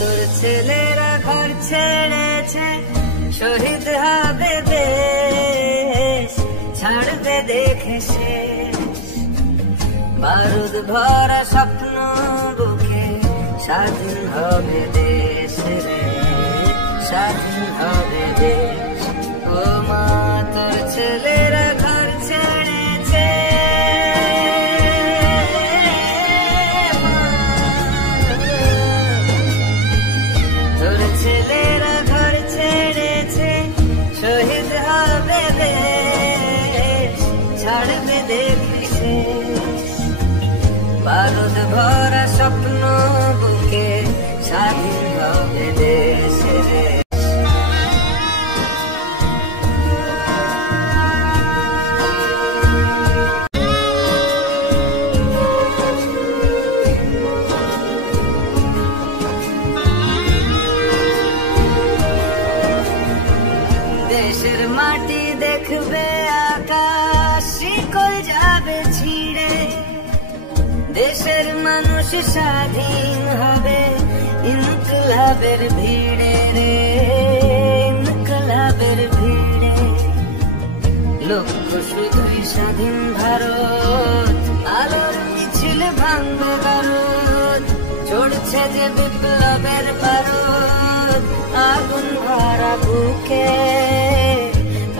তোর ছেলেরা ঘর ছেড়েছে, শহীদ হবে দেশ, ছাড়বে দেখে শেষ। বারুদ ভরা স্বপ্ন বুকে, স্বাধীন হবে দেশ রে, স্বাধীন হবে দেশ। ও মা তোর ছেলেরা ঘর ছেড়েছে, তোর ছেলেরা ঘর ছেড়েছে, শহীদ হবে দেশ, ছাড়বে দেখে শেষ। বারুদ ভরা স্বপ্ন বুকে, স্বাধীন হবে দেশ রে। দেশের মাটি দেখবে আকাশ, শিকল যাবে ছিঁড়ে, দেশের মানুষ স্বাধীন হবে ইনকলাবের ভিড়ে রে, ইনকলাবের ভিড়ে। লক্ষ্য শুধুই স্বাধীন ভারত, আলোর মিছিল ভাঙবে ভারত, চড়ছে যে বিপ্লবের বারুদ, আগুন ভরা বুকে,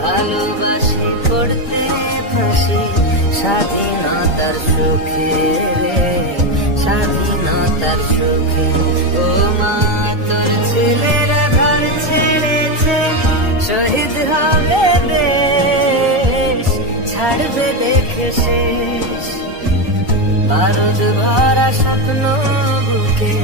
ভালোবাসি করতে ফাঁসি, স্বাধীনতার সুখে রে, স্বাধীনতার সুখে। ও মা তোর ছেলেরা ঘর ছেড়েছে, শহীদ হবে দেশ, ছাড়বে দেখে শেষ। বারুদ ভরা স্বপ্ন বুকে,